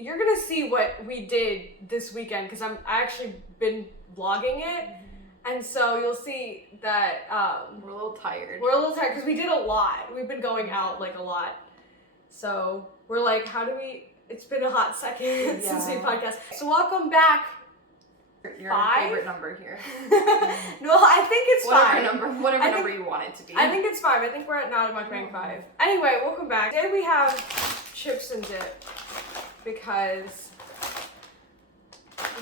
you're gonna see what we did this weekend because I actually been vlogging it, and so you'll see that we're a little tired. We're a little tired because we did a lot. We've been going out like a lot, so we're like, how do we? It's been a hot second since we podcast. So welcome back. Your favorite number here. No, I think it's whatever number you want it to be. I think it's 5. I think we're at now at Mukbang 5. Anyway, welcome back. Today we have chips and dip because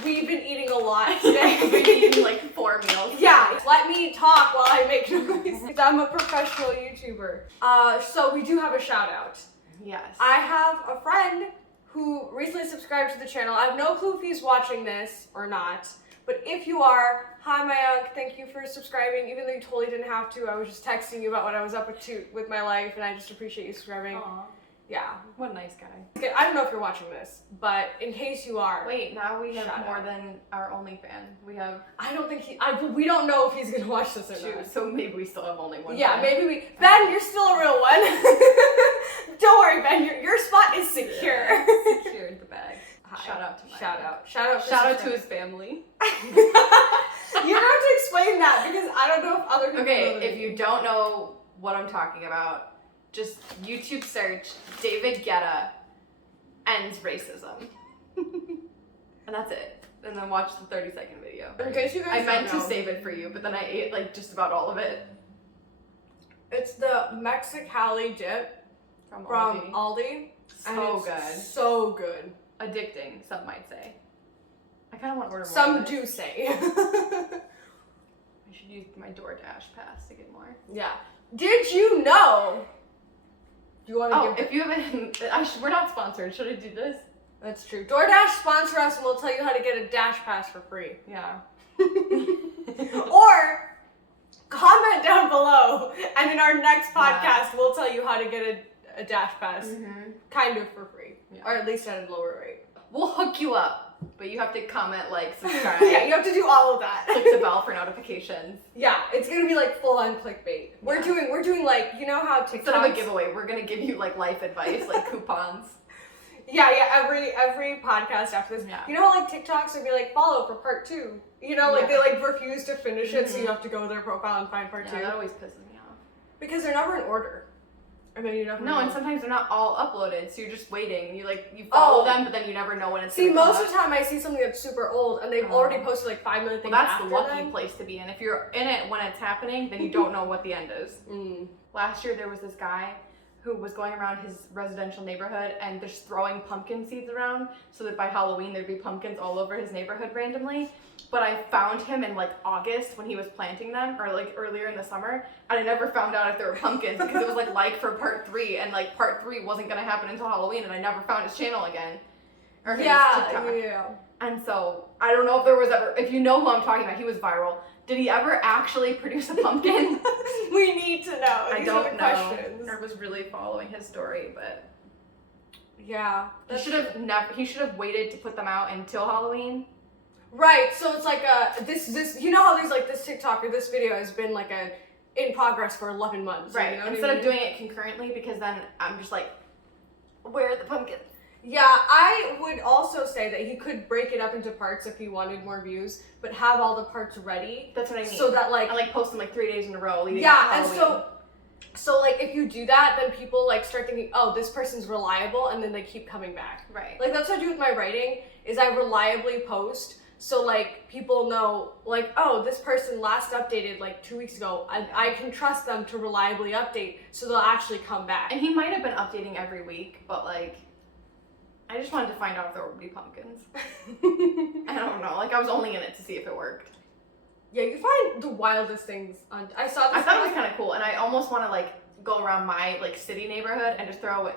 we've been eating a lot today. We've been eating like 4 meals. Yeah, let me talk while I make noise. I'm a professional YouTuber. So we do have a shout out. Yes. I have a friend who recently subscribed to the channel. I have no clue if he's watching this or not, but if you are, hi Mayank, thank you for subscribing, even though you totally didn't have to. I was just texting you about what I was up to with my life, and I just appreciate you subscribing. Aww. Yeah. What a nice guy. Okay, I don't know if you're watching this, but in case you are. Wait, now we have more than our only fan. We have... I don't think we don't know if he's gonna watch this or not. So maybe we still have only one Yeah, fan. maybe we... Ben, you're still a real one. Don't worry, Ben, your spot is secure. Yeah, secured the bag. Hi. Shout out to my Shout out to his family. You don't have to explain that because I don't know if other people know. Okay, if you don't know what I'm talking about, just YouTube search David Guetta ends racism. And that's it. And then watch the 30-second video. In case you guys I meant don't to know, save it for you, but then I ate like just about all of it. it's the Mexicali dip From from Aldi. Aldi. So and good. it's so good. Addicting, some might say. I kind of want to order more. Some of it. do say. I should use my DoorDash pass to get more. Yeah. Did you know? Do you want to give? If you haven't, we're not sponsored. Should I do this? That's true. DoorDash sponsor us, and we'll tell you how to get a Dash Pass for free. Yeah. Or comment down below, and in our next podcast, we'll tell you how to get a Dash Pass, kind of for free, or at least at a lower rate. We'll hook you up, but you have to comment, like, subscribe. Yeah, you have to do all of that. Click the bell for notifications. Yeah, it's gonna be like full on clickbait. We're doing like, you know how TikTok. Instead of a giveaway, we're gonna give you like life advice, like coupons. Yeah, every podcast after this. Yeah. You know how like TikToks would be like follow for part 2. You know, like they like refuse to finish it, so you have to go to their profile and find part 2. That always pisses me off. Because they're never in order. And then you never know. And sometimes they're not all uploaded, so you're just waiting. You follow them, but then you never know when it's. See, most of the time I see something that's super old, and they've already posted like 5 million things. Well, that's after the lucky them. place to be in. If you're in it when it's happening, then you don't know what the end is. Last year there was this guy who was going around his residential neighborhood and just throwing pumpkin seeds around so that by Halloween there'd be pumpkins all over his neighborhood randomly. But I found him in like August when he was planting them, or like earlier in the summer, and I never found out if there were pumpkins because it was like for part 3, and like part 3 wasn't gonna happen until Halloween, and I never found his channel again. Or his TikTok. Yeah. And so I don't know if there was ever, if you know who I'm talking about, he was viral. Did he ever actually produce a pumpkin? We need to know. I These are the don't know. questions. I was really following his story, but yeah, he should have waited to put them out until Halloween. Right. So it's like this. You know how there's like this TikTok or this video has been like in progress for 11 months. Right. You know Instead of doing it concurrently, because then I'm just like, where are the pumpkins? Yeah, I would also say that he could break it up into parts if he wanted more views, but have all the parts ready. That's what I mean. So that like... I like post them like 3 days in a row leading yeah, up to and Halloween. so like if you do that, then people like start thinking, oh, this person's reliable, and then they keep coming back. Right. Like that's what I do with my writing, is I reliably post, so like people know like, oh, this person last updated like 2 weeks ago. I can trust them to reliably update, so they'll actually come back. And he might have been updating every week, but like, I just wanted to find out if there would be pumpkins. I don't know. Like, I was only in it to see if it worked. Yeah, you find the wildest things on... I thought it was kind of cool, and I almost want to like go around my like city neighborhood and just throw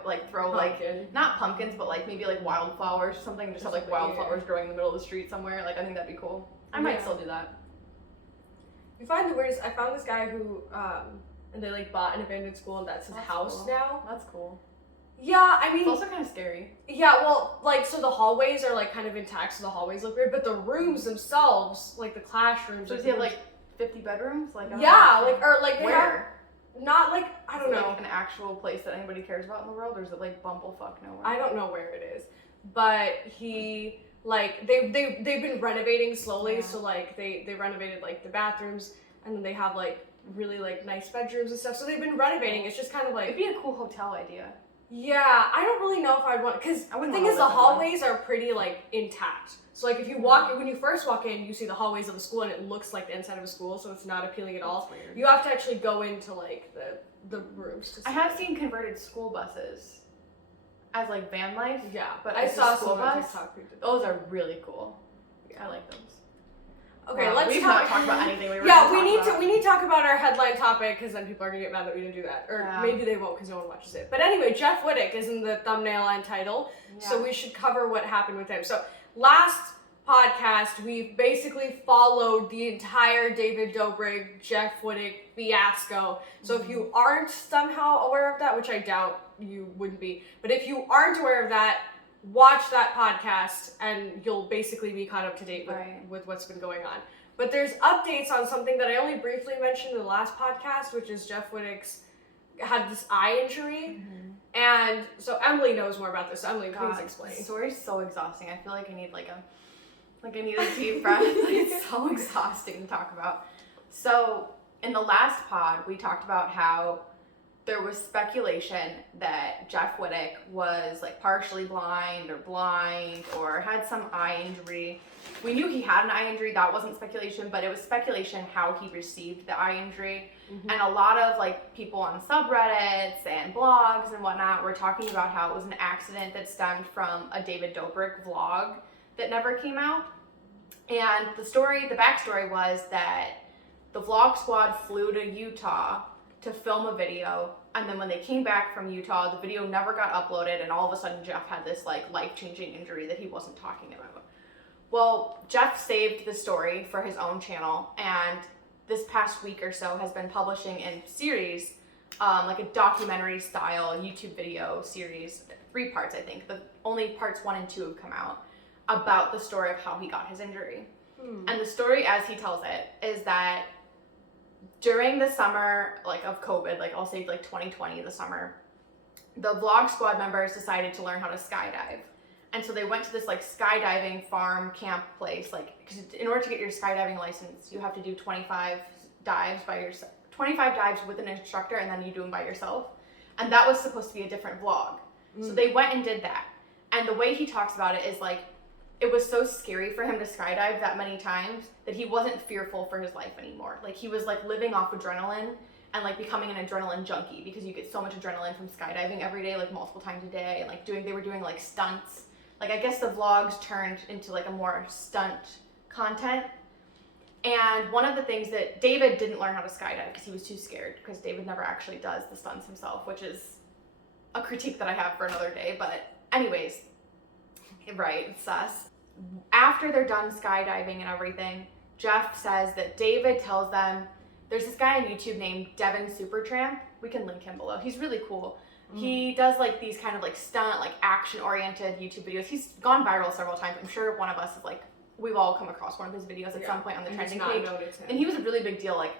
not pumpkins, but like maybe like wildflowers or something. Just have like wildflowers growing in the middle of the street somewhere. Like, I think that'd be cool. I might still do that. You find the weirdest... I found this guy who and they like bought an abandoned school, and that's his house now. That's cool. Yeah, I mean... It's also kind of scary. Yeah, well, like, so the hallways are, like, kind of intact, so the hallways look weird, but the rooms themselves, like, the classrooms... So does he have, like, 50 bedrooms? Like, yeah, like, or, like, where? Not, like, I don't know. Like, an actual place that anybody cares about in the world, or is it, like, bumblefuck nowhere? I don't know where it is. but he like they've been renovating slowly. Yeah. So like they renovated like the bathrooms, and then they have like really like nice bedrooms and stuff. So they've been renovating. It's just kind of like It'd be a cool hotel idea. Yeah, I don't really know if I'd want, because the thing is the hallways are pretty like intact. So like if you when you first walk in, you see the hallways of the school and it looks like the inside of a school, so it's not appealing at all. Weird. You have to actually go into like the rooms to see. I have seen converted school buses as like van life. Yeah, but I it's a saw school some on bus. TikTok. Those are really cool. I like those. Okay, Wow, let's we've talk. not talked about anything we were Yeah, gonna we talk about. need to talk about our headline topic, because then people are gonna get mad that we didn't do that, or Yeah. maybe they won't because no one watches it. But anyway, Jeff Wittek is in the thumbnail and title, so we should cover what happened with him. So last podcast, we basically followed the entire David Dobrik, Jeff Wittek fiasco. So if you aren't somehow aware of that, which I doubt you wouldn't be, but if you aren't aware of that, watch that podcast and you'll basically be caught up to date with what's been going on. But there's updates on something that I only briefly mentioned in the last podcast, which is Jeff Wittek's had this eye injury. And so Emily knows more about this. So Emily, please explain. The story's so exhausting. I feel like I need I need a deep breath. It's so exhausting to talk about. So in the last pod, we talked about how there was speculation that Jeff Wittek was like partially blind or had some eye injury. We knew he had an eye injury. That wasn't speculation, but it was speculation how he received the eye injury. And a lot of like people on subreddits and blogs and whatnot were talking about how it was an accident that stemmed from a David Dobrik vlog that never came out. And the backstory was that the vlog squad flew to Utah to film a video, and then when they came back from Utah, the video never got uploaded, and all of a sudden Jeff had this like life-changing injury that he wasn't talking about. Well, Jeff saved the story for his own channel, and this past week or so has been publishing in series, like a documentary style YouTube video series, 3 parts I think, but only parts 1 and 2 have come out, about the story of how he got his injury. And the story as he tells it is that during the summer like of COVID, like I'll say like 2020, the summer, the vlog squad members decided to learn how to skydive. And so they went to this like skydiving farm camp place, like, because in order to get your skydiving license, you have to do 25 dives with an instructor, and then you do them by yourself. And that was supposed to be a different vlog. So they went and did that. And the way he talks about it is like, it was so scary for him to skydive that many times that he wasn't fearful for his life anymore. Like he was like living off adrenaline and like becoming an adrenaline junkie, because you get so much adrenaline from skydiving every day, like multiple times a day, and like they were doing like stunts. Like I guess the vlogs turned into like a more stunt content. And one of the things that David didn't learn how to skydive because he was too scared, because David never actually does the stunts himself, which is a critique that I have for another day. But anyways, right, it's sus. After they're done skydiving and everything, Jeff says that David tells them, there's this guy on YouTube named Devin Supertramp. We can link him below. He's really cool. He does like these kind of like stunt, like action-oriented YouTube videos. He's gone viral several times. I'm sure one of us is like, we've all come across one of his videos at some point on the trending page. And he was a really big deal like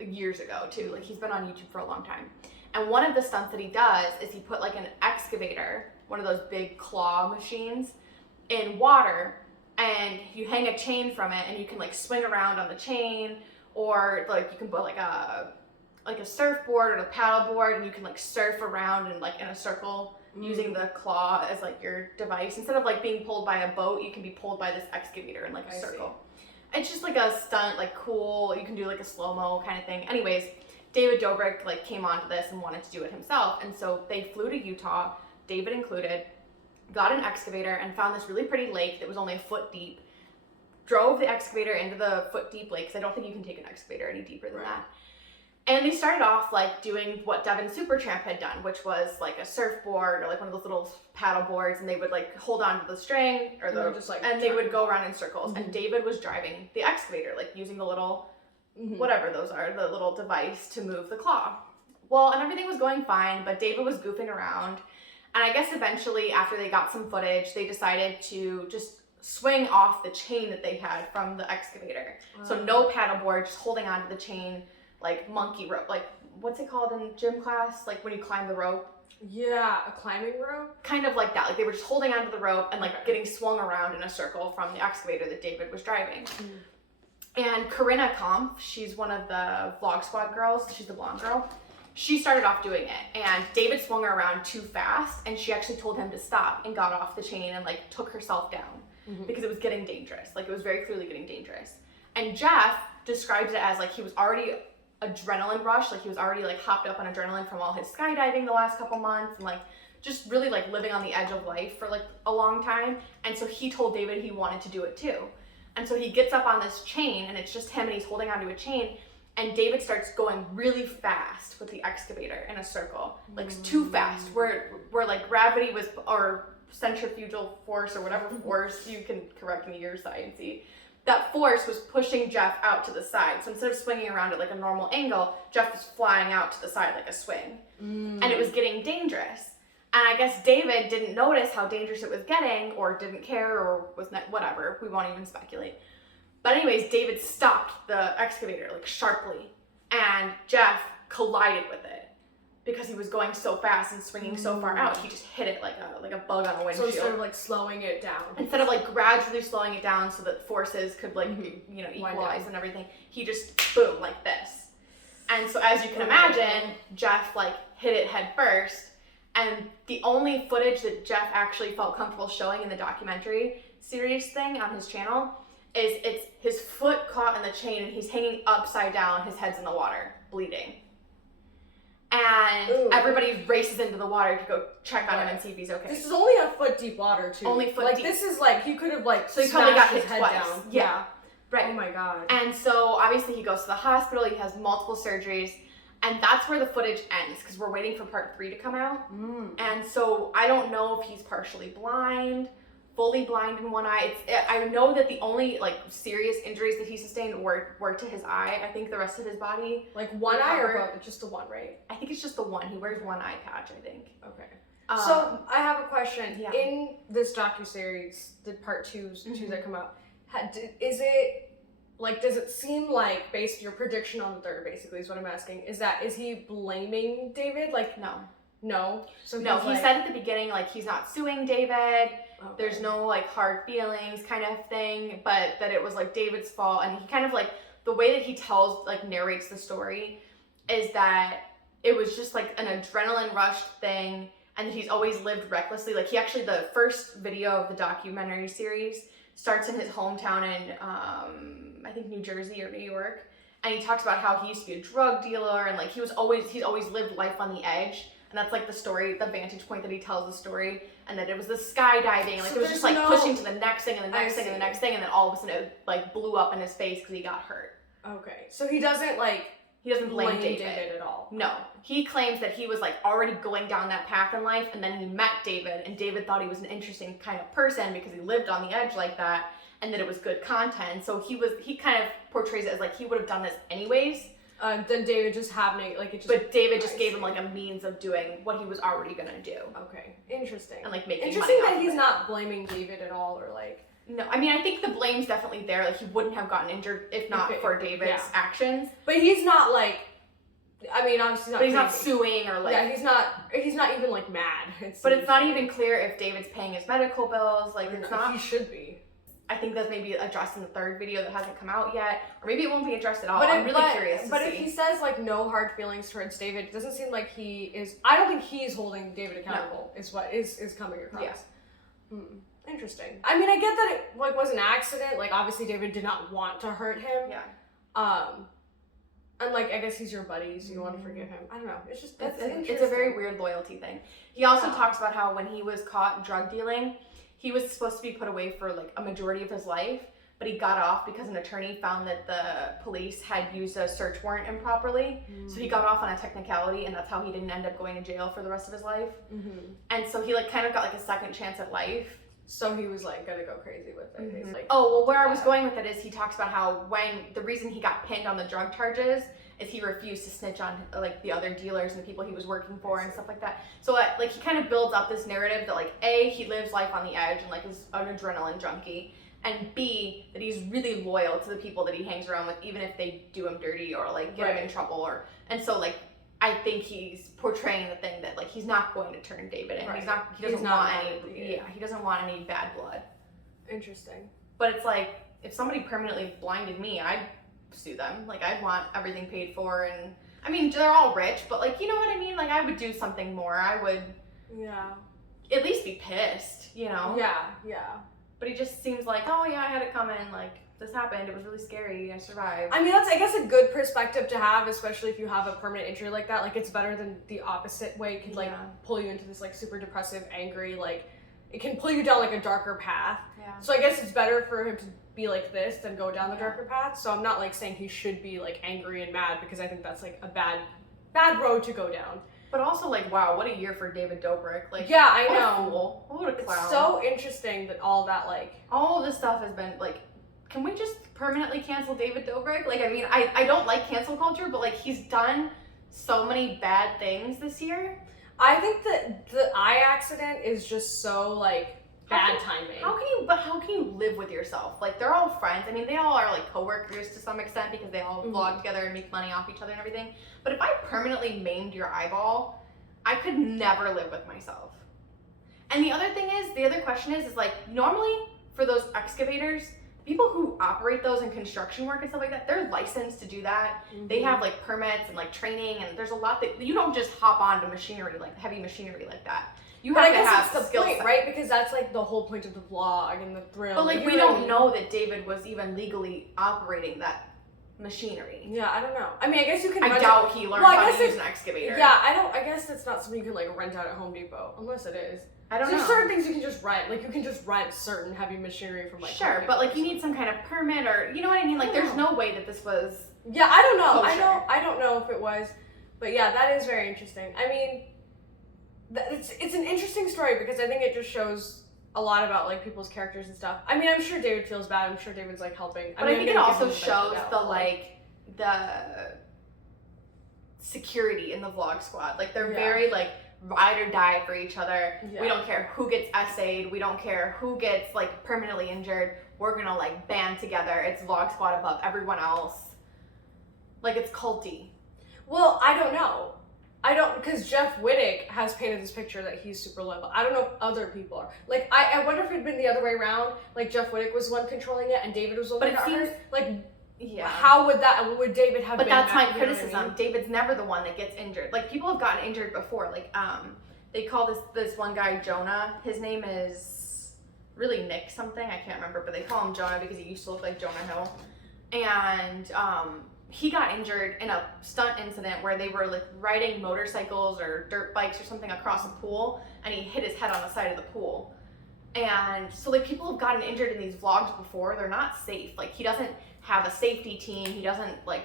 years ago too. Like he's been on YouTube for a long time. And one of the stunts that he does is he put like an excavator, one of those big claw machines, in water, and you hang a chain from it, and you can like swing around on the chain, or like you can put like a surfboard or a paddleboard, and you can like surf around and like in a circle using the claw as like your device. Instead of like being pulled by a boat, you can be pulled by this excavator in like a circle. It's just like a stunt, like cool. You can do like a slow-mo kind of thing. Anyways, David Dobrik like came onto this and wanted to do it himself, and so they flew to Utah, David included, got an excavator and found this really pretty lake that was only a foot deep, drove the excavator into the foot deep lake, because I don't think you can take an excavator any deeper than that. And they started off like doing what Devin Supertramp had done, which was like a surfboard or like one of those little paddle boards, and they would like hold on to the string or and they would go around in circles. And David was driving the excavator, like using the little whatever those are, the little device to move the claw. Well, and everything was going fine, but David was goofing around. And I guess eventually, after they got some footage, they decided to just swing off the chain that they had from the excavator. So no paddleboard, just holding onto the chain, like monkey rope. Like, what's it called in gym class? Like when you climb the rope? Yeah, a climbing rope? Kind of like that. Like they were just holding onto the rope and like getting swung around in a circle from the excavator that David was driving. And Corinna Kampf, she's one of the Vlog Squad girls, she's the blonde girl. She started off doing it, and David swung her around too fast, and she actually told him to stop and got off the chain and like took herself down because it was getting dangerous. Like it was very clearly getting dangerous. And Jeff describes it as like he was already adrenaline rush, like he was already like hopped up on adrenaline from all his skydiving the last couple months and like just really like living on the edge of life for like a long time. And so he told David he wanted to do it too. And so he gets up on this chain, and it's just him, and he's holding onto a chain, and David starts going really fast with the excavator in a circle, like too fast, where like gravity was, or centrifugal force, or whatever force, you can correct me, you're sciencey, that force was pushing Jeff out to the side. So instead of swinging around at like a normal angle, Jeff was flying out to the side like a swing. And it was getting dangerous. And I guess David didn't notice how dangerous it was getting, or didn't care, or was not, whatever. We won't even speculate. But anyways, David stopped the excavator like sharply, and Jeff collided with it because he was going so fast and swinging so far out. He just hit it like a bug on a windshield. So instead of like slowing it down. Instead of like gradually slowing it down so that forces could like you know equalize and everything, he just boom like this. And so as you can imagine, Jeff like hit it head first. And the only footage that Jeff actually felt comfortable showing in the documentary series thing on his channel is it's his foot caught in the chain and he's hanging upside down, his head's in the water, bleeding. And everybody races into the water to go check on him and see if he's okay. This is only a foot deep water too. Only foot like, deep. This is like, he could have like so he probably got hit his head twice. down. Yeah. Right. Oh my God. And so obviously he goes to the hospital, he has multiple surgeries. And that's where the footage ends, because we're waiting for part 3 to come out. And so I don't know if he's partially blind, fully blind in one eye. I know that the only like serious injuries that he sustained were to his eye. I think the rest of his body, like one eye or both? Just the one, right? I think it's just the one. He wears one eye patch, I think. Okay. So I have a question. Yeah. In this docuseries, the part 2s that come out, is it like, does it seem like, based on your prediction on the 3rd, basically, is what I'm asking, is he blaming David? Like, no? So no, he said at the beginning, like, he's not suing David, there's no, like, hard feelings kind of thing, but that it was, like, David's fault, and he kind of, like, the way that he tells, like, narrates the story is that it was just, like, an adrenaline rushed thing, and that he's always lived recklessly. Like, he actually, the first video of the documentary series starts in his hometown in, I think New Jersey or New York, and he talks about how he used to be a drug dealer, and like he's always lived life on the edge, and that's like the story, the vantage point that he tells the story, and that it was the skydiving, like so it was just like pushing to the next thing and the next thing and the next thing, and then all of a sudden it like blew up in his face because he got hurt. Okay, so he doesn't blame David at all. No, he claims that he was like already going down that path in life, and then he met David, and David thought he was an interesting kind of person because he lived on the edge like that, and that it was good content. So he kind of portrays it as like he would have done this anyways. Then David just happening like it just. But David just gave him like a means of doing what he was already gonna do. Okay, interesting. And like making interesting money that he's it. not blaming David at all, or like. No, I mean I think the blame's definitely there. Like he wouldn't have gotten injured if not for David's actions. But he's not like. I mean, obviously not. But he's not suing or like. Yeah, he's not even like mad. But it's not even clear if David's paying his medical bills. Like it's not. He should be. I think that's maybe addressed in the 3rd video that hasn't come out yet, or maybe it won't be addressed at all. I'm really curious to see. But if he says like no hard feelings towards David, it doesn't seem like he is. I don't think he's holding David accountable. Is what is coming across. Yeah. Interesting. I mean, I get that it like was an accident. Like obviously David did not want to hurt him. Yeah. And like I guess he's your buddy, so you want to forgive him. I don't know. It's just it's a very weird loyalty thing. He also talks about how when he was caught drug dealing, he was supposed to be put away for like a majority of his life, but he got off because an attorney found that the police had used a search warrant improperly. So he got off on a technicality, and that's how he didn't end up going to jail for the rest of his life. And so he like kind of got like a second chance at life. So he was like gonna go crazy with it. Like, where I was going with it is he talks about how the reason he got pinned on the drug charges is he refused to snitch on like the other dealers and the people he was working for and stuff like that. So like he kind of builds up this narrative that like A, he lives life on the edge and like is an adrenaline junkie, and B, that he's really loyal to the people that he hangs around with, even if they do him dirty or like get him in trouble, and so like I think he's portraying the thing that like he's not going to turn David in. Right. He doesn't want any bad blood. Interesting. But it's like if somebody permanently blinded me, I'd sue them. Like I'd want everything paid for, and I mean they're all rich, but like you know what I mean? Like I would do something more. I would at least be pissed, you know? Yeah. But he just seems like, oh yeah, I had it coming, like this happened, it was really scary, I survived. I mean, that's, I guess, a good perspective to have, especially if you have a permanent injury like that. Like, it's better than the opposite way. It can, like, pull you into this, like, super depressive, angry, like, it can pull you down, like, a darker path. Yeah. So I guess it's better for him to be like this than go down the darker path. So I'm not, like, saying he should be, like, angry and mad, because I think that's, like, a bad road to go down. But also, like, wow, what a year for David Dobrik. Like, yeah, I what know. A fool. What a clown. It's so interesting that all that, like... all this stuff has been, like... Can we just permanently cancel David Dobrik? Like, I mean, I don't like cancel culture, but, like, he's done so many bad things this year. I think that the eye accident is just so, like, bad timing. How can you live with yourself? Like, they're all friends. I mean, they all are, like, coworkers to some extent because they all vlog together and make money off each other and everything. But if I permanently maimed your eyeball, I could never live with myself. And the other question is, like, normally for those excavators, people who operate those in construction work and stuff like that, they're licensed to do that. They have like permits and like training, and there's a lot that you don't just hop onto machinery, like heavy machinery like that. You have to have the skill point, set. right? Because that's like the whole point of the vlog and the thrill. But like we don't know that David was even legally operating that machinery. Yeah, I don't know. I mean, I guess you can. I doubt he learned how to use an excavator. Yeah, I guess that's not something you can like rent out at Home Depot, unless it is. I don't know. There's certain things you can just rent. Like, you can just rent certain heavy machinery from, like... Sure, but, like, you need some kind of permit or... You know what I mean? Like, there's no way that this was... Yeah, I don't know. Kosher. I don't know if it was. But, yeah, that is very interesting. I mean, it's an interesting story because I think it just shows a lot about, like, people's characters and stuff. I mean, I'm sure David feels bad. I'm sure David's, like, helping. But I think it also shows the security in the vlog squad. Like, they're very, like... ride or die for each other. We don't care who gets essayed. We don't care who gets like permanently injured. We're gonna like band together. It's vlog squad above everyone else. Like it's culty. Well, I don't know. Because Jeff Wittek has painted this picture that he's super level. I don't know if other people are. Like, I wonder if it'd been the other way around. Like, Jeff Wittek was the one controlling it and David was the one that got hurt. Like, yeah. How would David have been? But that's my criticism. You know what I mean? David's never the one that gets injured. Like, people have gotten injured before. Like, they call this one guy Jonah. His name is really Nick something. I can't remember, but they call him Jonah because he used to look like Jonah Hill. And he got injured in a stunt incident where they were like riding motorcycles or dirt bikes or something across a pool, and he hit his head on the side of the pool. And so like people have gotten injured in these vlogs before. They're not safe. Like he doesn't have a safety team. He doesn't like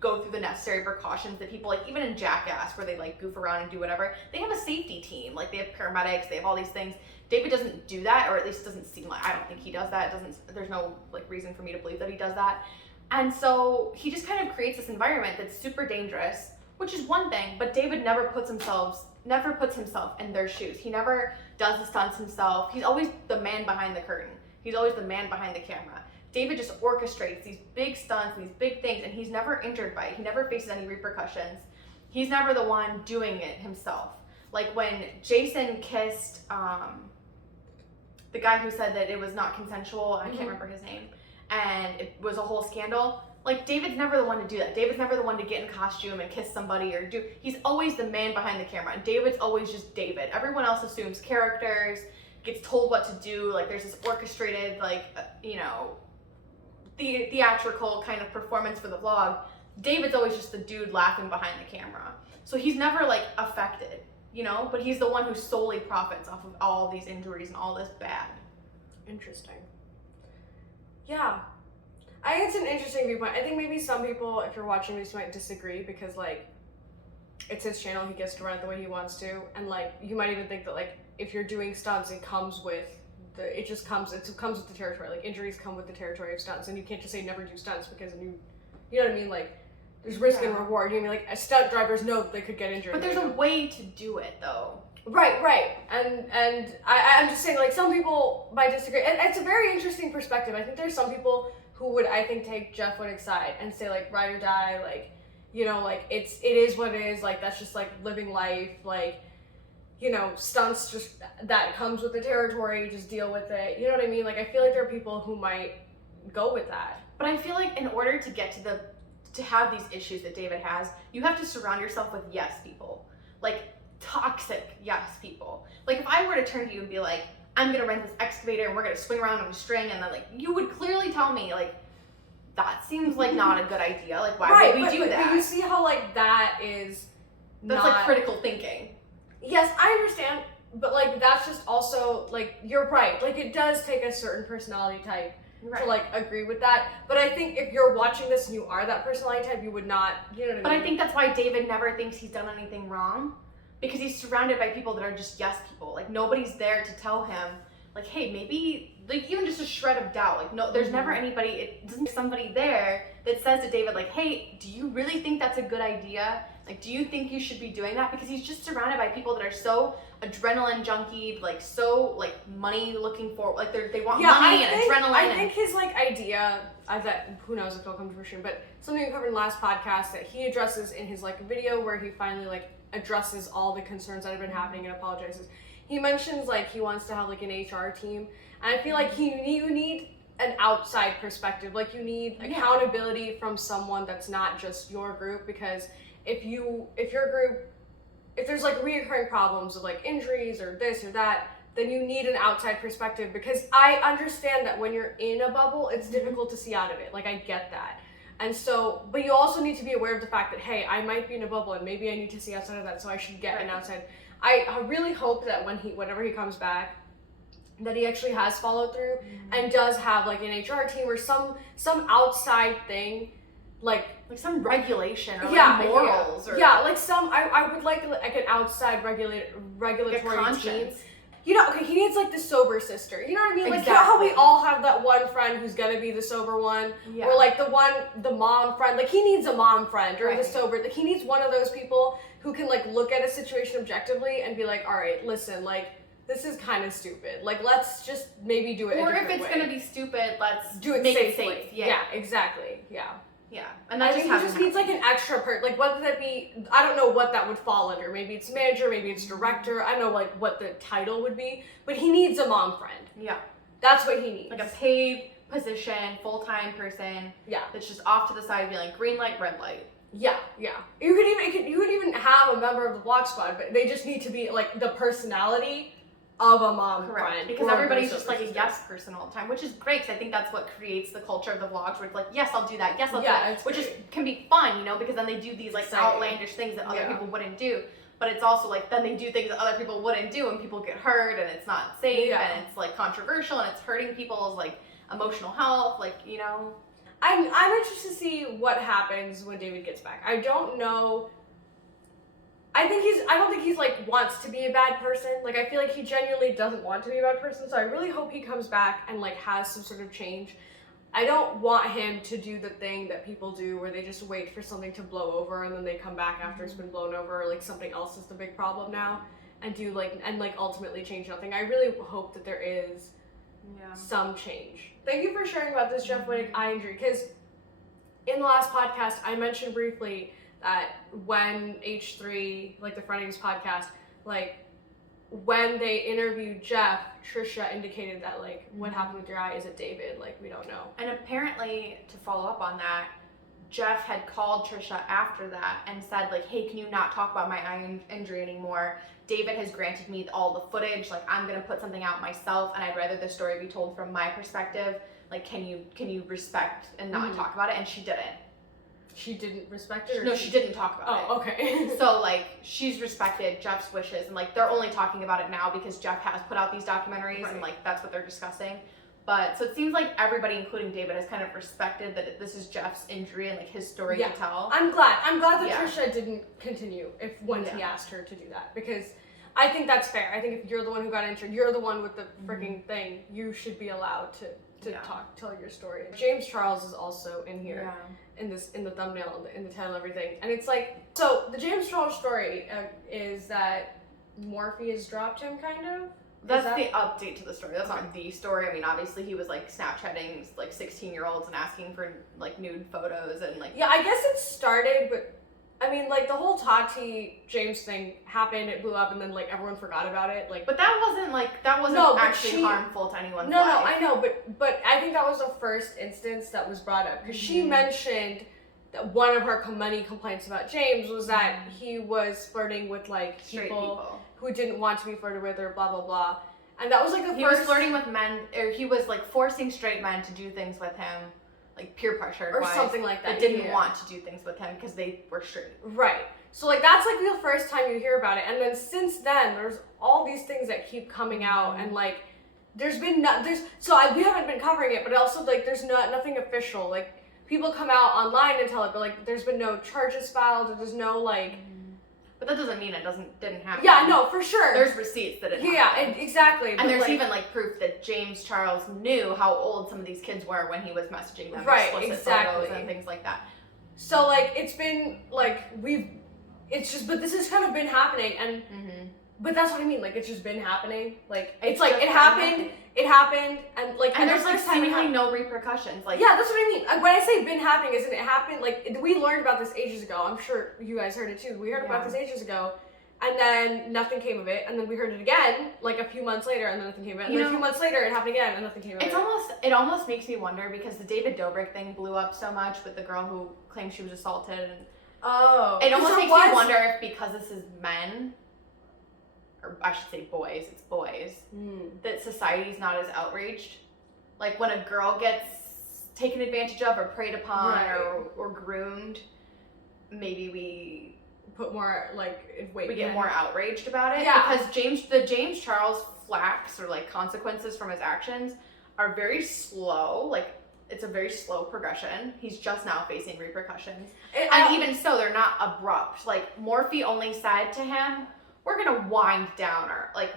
go through the necessary precautions that people like even in Jackass where they like goof around and do whatever. They have a safety team. Like they have paramedics. They have all these things. David doesn't do that, or at least it doesn't seem like. I don't think he does that. There's no like reason for me to believe that he does that. And so he just kind of creates this environment that's super dangerous, which is one thing, but David never puts himself in their shoes. He never does the stunts himself. He's always the man behind the curtain. He's always the man behind the camera. David just orchestrates these big stunts, these big things, and he's never injured by it. He never faces any repercussions. He's never the one doing it himself. Like when Jason kissed the guy who said that it was not consensual, I can't remember his name, and it was a whole scandal. Like, David's never the one to do that. David's never the one to get in costume and kiss somebody or do... He's always the man behind the camera. And David's always just David. Everyone else assumes characters, gets told what to do. Like, there's this orchestrated, like, the theatrical kind of performance for the vlog. David's always just the dude laughing behind the camera. So he's never, like, affected, you know? But he's the one who solely profits off of all these injuries and all this bad. Interesting. Yeah. I think it's an interesting viewpoint. I think maybe some people, if you're watching this, might disagree because, like, it's his channel, he gets to run it the way he wants to, and, like, you might even think that, like, if you're doing stunts, it comes with the territory. Like, injuries come with the territory of stunts, and you can't just say never do stunts because you know what I mean? Like, there's risk and reward. You know what I mean? Like, stunt drivers know that they could get injured. But there's a way to do it, though. Right. And I'm just saying, like, some people might disagree. And it's a very interesting perspective. I think there's some people who would, I think, take Jeff Wittek's side and say, like, ride or die, like, you know, like it is what it is, like that's just like living life, like, you know, stunts just that comes with the territory, just deal with it. You know what I mean? Like I feel like there are people who might go with that. But I feel like in order to get to have these issues that David has, you have to surround yourself with yes people. Like toxic yes people. Like if I were to turn to you and be like, I'm gonna rent this excavator and we're gonna swing around on a string, and then like you would clearly tell me like that seems like not a good idea. Like why would we do that? But you see how like that is that's not... like critical thinking. Yes, I understand, but like that's just also like you're right. Like it does take a certain personality type to like agree with that. But I think if you're watching this and you are that personality type, you would not, you know what I mean? But I think that's why David never thinks he's done anything wrong, because he's surrounded by people that are just yes people. Like nobody's there to tell him like, hey, maybe like even just a shred of doubt. Like no, there's never anybody. It doesn't somebody there that says to David like, hey, do you really think that's a good idea? Like, do you think you should be doing that? Because he's just surrounded by people that are so adrenaline junkied, like so like money looking for, like they want money and adrenaline. I think his like idea that who knows if it'll come to fruition, but something we covered in the last podcast that he addresses in his like video where he finally like addresses all the concerns that have been happening and apologizes. He mentions like he wants to have like an HR team, and I feel like you need an outside perspective. Like you need accountability from someone that's not just your group, because if your group, if there's like reoccurring problems of like injuries or this or that, then you need an outside perspective, because I understand that when you're in a bubble, it's difficult to see out of it. Like I get that. And so, but you also need to be aware of the fact that, hey, I might be in a bubble and maybe I need to see outside of that, so I should get an outside. I really hope that whenever he comes back, that he actually has followed through and does have like an HR team or some outside thing, like some regulation or like morals or like some I would like an outside regulatory team. You know, okay, he needs like the sober sister. You know what I mean? Like you know how we all have that one friend who's gonna be the sober one, or like the mom friend. Like he needs a mom friend or the sober. Like he needs one of those people who can like look at a situation objectively and be like, all right, listen, like this is kind of stupid. Like let's just maybe do it. Or if it's gonna be stupid, let's do it make safely. it safe. Yeah, exactly. Yeah. Yeah, and that I think he just needs like an extra like whether that be, I don't know what that would fall under. Maybe it's manager, maybe it's director. I don't know like what the title would be, but he needs a mom friend. Yeah, that's what he needs. Like a paid position, full-time person. Yeah, that's just off to the side, being like green light, red light. Yeah. You could even have a member of the Vlog Squad, but they just need to be like the personality of a mom friend. Because everybody's just like a yes person all the time, which is great, because I think that's what creates the culture of the vlogs, where it's like, yes, I'll do that, yes, I'll do that, which can be fun, you know, because then they do these like outlandish things that other people wouldn't do, but it's also like then they do things that other people wouldn't do and people get hurt and it's not safe and it's like controversial and it's hurting people's like emotional health, like, you know. I'm interested to see what happens when David gets back. I don't know. I don't think he's like wants to be a bad person. Like I feel like he genuinely doesn't want to be a bad person. So I really hope he comes back and like has some sort of change. I don't want him to do the thing that people do where they just wait for something to blow over and then they come back after it's been blown over, or like something else is the big problem now, and do like ultimately change nothing. I really hope that there is some change. Thank you for sharing about this Jeff Wittek eye injury, because in the last podcast I mentioned briefly that when H3, like the Fridays podcast, like when they interviewed Jeff, Trisha indicated that like what happened with your eye, is it David? Like we don't know. And apparently, to follow up on that, Jeff had called Trisha after that and said like, hey, can you not talk about my eye injury anymore? David has granted me all the footage, like I'm gonna put something out myself and I'd rather the story be told from my perspective. Like can you respect and not talk about it? And she didn't. She didn't respect it? No, she didn't talk about it. Oh, okay. So, like, she's respected Jeff's wishes, and, like, they're only talking about it now because Jeff has put out these documentaries, and, like, that's what they're discussing. But, so it seems like everybody, including David, has kind of respected that this is Jeff's injury and, like, his story to tell. I'm glad that Trisha didn't continue when he asked her to do that, because I think that's fair. I think if you're the one who got injured, you're the one with the freaking thing, you should be allowed to tell your story. James Charles is also in here. In the thumbnail, in the title, everything, and it's like, so the James Charles story is that Morphe has dropped him, kind of. That's the update to the story. That's not the story. I mean, obviously he was like Snapchatting like 16-year-olds and asking for like nude photos and like. Yeah, I guess it started, but I mean, like the whole Tati James thing happened. It blew up, and then like everyone forgot about it. Like, but that wasn't actually harmful to anyone's life. No, I know, but I think that was the first instance that was brought up because she mentioned that one of her money complaints about James was that he was flirting with like people who didn't want to be flirted with or blah blah blah, and that was like he was flirting with men, or he was like forcing straight men to do things with him, like peer pressure or something like that. That didn't want to do things with him because they were straight. Right. So like that's like the first time you hear about it, and then since then there's all these things that keep coming out, and like we haven't been covering it, but also like there's nothing official. Like people come out online and tell it, but like there's been no charges filed, or there's no like. But that doesn't mean it didn't happen. Yeah, no, for sure. There's receipts that it happened. Yeah, exactly. And there's even like proof that James Charles knew how old some of these kids were when he was messaging them explicit photos and things like that. So like it's been like but this has kind of been happening, and but that's what I mean. Like it's just been happening. Like it's like it happened, and like and there's like seemingly no repercussions. Like yeah, that's what I mean. When I say been happening, isn't it happened? Like we learned about this ages ago. I'm sure you guys heard it too. We heard about this ages ago, and then nothing came of it. And then we heard it again, like a few months later, and then nothing came of it. And then a few months later, it happened again, and nothing came of it. It almost makes me wonder because the David Dobrik thing blew up so much with the girl who claimed she was assaulted. And it almost makes me wonder if because this is men. Or I should say boys, it's boys, that society's not as outraged. Like when a girl gets taken advantage of or preyed upon or groomed, maybe we put more like weight. We get more outraged about it. Yeah. Because the James Charles flax or like consequences from his actions are very slow. Like it's a very slow progression. He's just now facing repercussions. And even so, they're not abrupt. Like Morphe only said to him, we're gonna wind down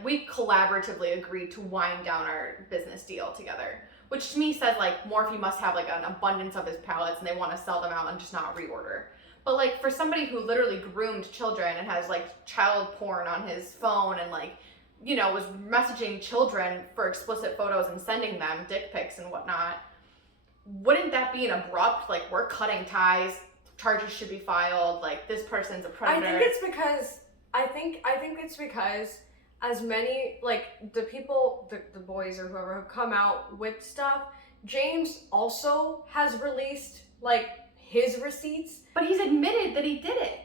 we collaboratively agreed to wind down our business deal together. Which to me says like Morphe must have like an abundance of his palettes and they want to sell them out and just not reorder. But like for somebody who literally groomed children and has like child porn on his phone and like, you know, was messaging children for explicit photos and sending them dick pics and whatnot, wouldn't that be an abrupt, like we're cutting ties, charges should be filed, like this person's a predator? I think it's because as many, like, the people, the boys or whoever have come out with stuff, James also has released, like, his receipts. But he's admitted that he did it.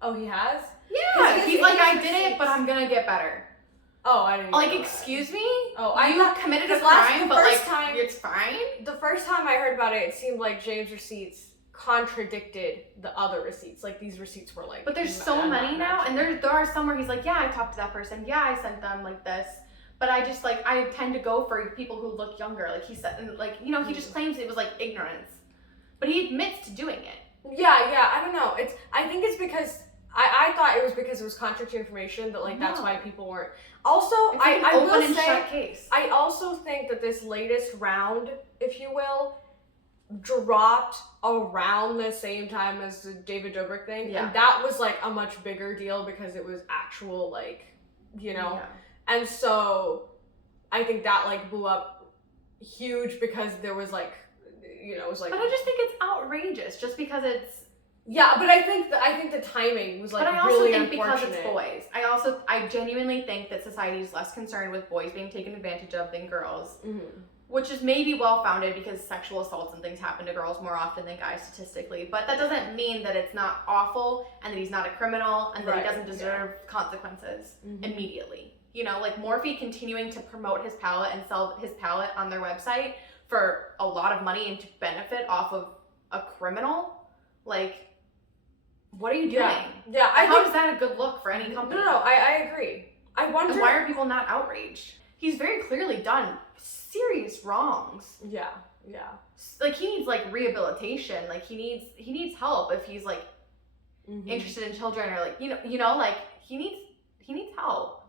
Oh, he has? Yeah, he's like, I did it, but I'm gonna get better. Oh, I didn't know that. Excuse me? Oh, you committed a crime, but like, it's fine? The first time I heard about it, it seemed like James' receipts contradicted the other receipts. Like these receipts were like, but there's so many now, and there are some where he's like, yeah, I talked to that person, yeah, I sent them like this, but I just like I tend to go for people who look younger. Like he said, and like, you know, he just claims it was like ignorance, but he admits to doing it. Yeah, I don't know. I think it's because I thought it was because it was contradictory information that like that's why people weren't. Also, I will say, I also think that this latest round, if you will, dropped around the same time as the David Dobrik thing, and that was like a much bigger deal because it was actual, like, you know, and so I think that like blew up huge because there was like, you know, it was like. But I just think it's outrageous just because it's. Yeah, but I think the timing was like really unfortunate. But I also think because it's boys. I genuinely think that society is less concerned with boys being taken advantage of than girls. Mm-hmm. Which is maybe well-founded because sexual assaults and things happen to girls more often than guys statistically. But that doesn't mean that it's not awful and that he's not a criminal and that he doesn't deserve consequences immediately. You know, like Morphe continuing to promote his palette and sell his palette on their website for a lot of money and to benefit off of a criminal. Like, what are you doing? Yeah. How is that a good look for any company? No, I agree. I wonder. And why are people not outraged? He's very clearly done serious wrongs. Yeah. Like he needs like rehabilitation. Like he needs help if he's like interested in children or like you know like he needs help.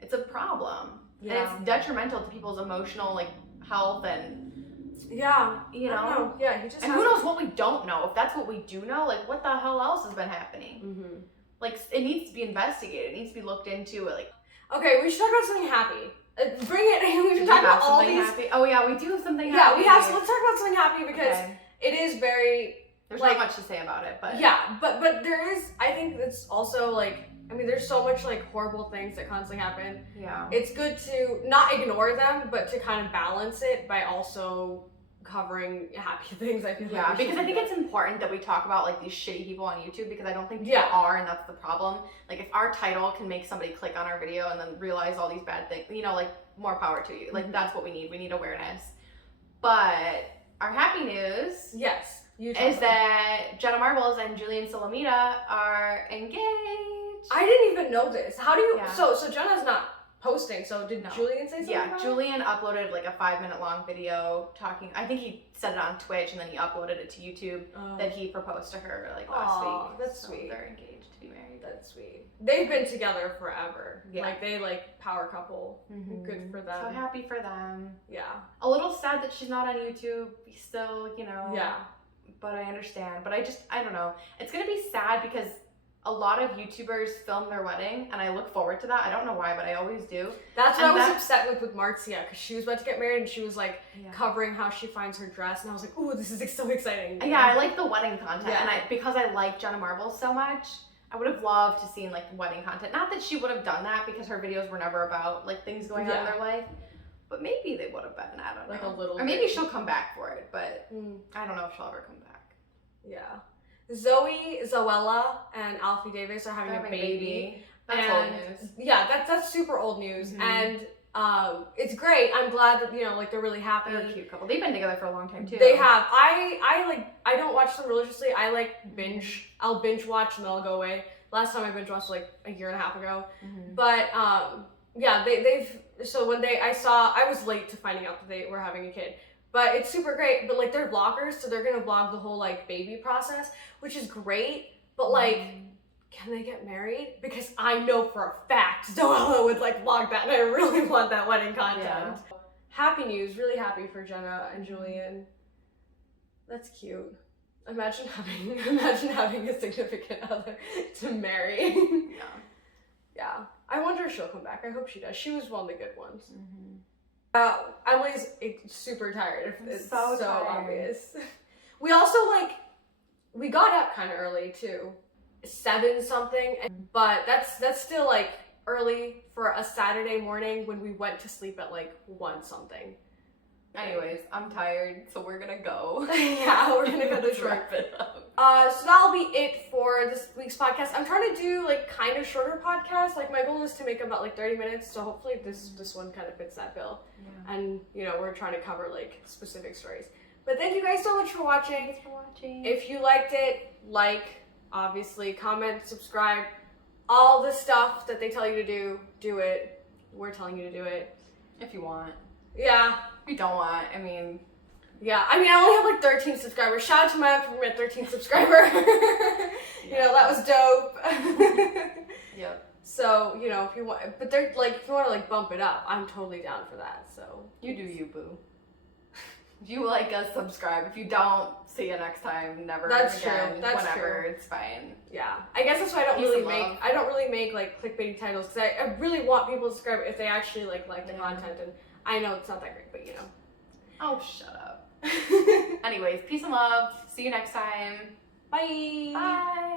It's a problem. Yeah. And it's detrimental to people's emotional like health and you know. Yeah, he just. And who knows what we don't know? If that's what we do know, like what the hell else has been happening? Like it needs to be investigated. It needs to be looked into. Like Okay, we should talk about something happy. Bring it. We should talk about all these. Happy? Oh yeah, we do have something happy. Yeah, we have. So let's talk about something happy because it is very. There's not much to say about it, but yeah, but there is. I think it's also like. I mean, there's so much like horrible things that constantly happen. Yeah. It's good to not ignore them, but to kind of balance it by also covering happy things. I feel yeah, because I think it's important that we talk about like these shitty people on YouTube because I don't think people are, and that's the problem. Like if our title can make somebody click on our video and then realize all these bad things, you know, like more power to you. Like that's what we need. We need awareness. But our happy news, is that Jenna Marbles and Julian Solomita are engaged. I didn't even know this. How do you? Yeah. So Jenna's not posting. So did Julian say something? Yeah, Julian uploaded like a 5-minute long video talking. I think he said it on Twitch and then he uploaded it to YouTube. That he proposed to her like last week. That's so sweet. They're engaged to be married. That's sweet. They've been together forever. Yeah. Like they like power couple. Good for them. So happy for them. Yeah. A little sad that she's not on YouTube. Still, you know. Yeah. But I understand. But I don't know. It's gonna be sad because a lot of YouTubers film their wedding, and I look forward to that. I don't know why, but I always do. That's what I was upset with Marcia, because she was about to get married, and she was like covering how she finds her dress, and I was like, ooh, this is so exciting. Yeah, I like the wedding content, and because I like Jenna Marbles so much, I would have loved to seen like wedding content. Not that she would have done that, because her videos were never about like things going on in their life, but maybe they would have been. I don't know. Like a little. Or maybe she'll come back for it, but I don't know if she'll ever come back. Yeah. Zoella, and Alfie Davis are having a baby. That's old news. Yeah, that's super old news, and it's great. I'm glad that like they're really happy. They're a cute couple. They've been together for a long time too. They have. I don't watch them religiously. I like binge. I'll binge watch and then I'll go away. Last time I binge watched was like a year and a half ago, but they've. So when I was late to finding out that they were having a kid. But it's super great, but like they're vloggers, so they're gonna vlog the whole like baby process, which is great, but like, can they get married? Because I know for a fact Zoella would like vlog that, and I really want that wedding content. Yeah. Happy news, really happy for Jenna and Julian. That's cute. Imagine having a significant other to marry. Yeah. I wonder if she'll come back. I hope she does. She was one of the good ones. Emily's super tired. It's so obvious. We also we got up kind of early too, 7 something, but that's still like early for a Saturday morning when we went to sleep at like 1 something. Anyways, I'm tired, so we're gonna go. Yeah, we're gonna go to wrap it up. So that'll be it for this week's podcast. I'm trying to do like kind of shorter podcasts. Like my goal is to make about like 30 minutes. So hopefully this one kind of fits that bill. Yeah. And we're trying to cover like specific stories. But thank you guys so much for watching. Thanks for watching. If you liked it, obviously, comment, subscribe, all the stuff that they tell you to do it. We're telling you to do it. If you want. Yeah. If you don't want, I mean, I only have like 13 subscribers. Shout out to my for my 13th subscriber. That was dope. Yep. So, if you want, but they're like, if you want to like bump it up, I'm totally down for that. So you do you, boo. If you like us, subscribe. If you don't, see you next time. Never. That's again. true. That's whatever. true. It's fine. Yeah. I guess that's why I don't really make like clickbaity titles, because I really want people to subscribe if they actually like the content, and I know it's not that great, but Oh, shut up. Anyways, peace and love. See you next time. Bye. Bye.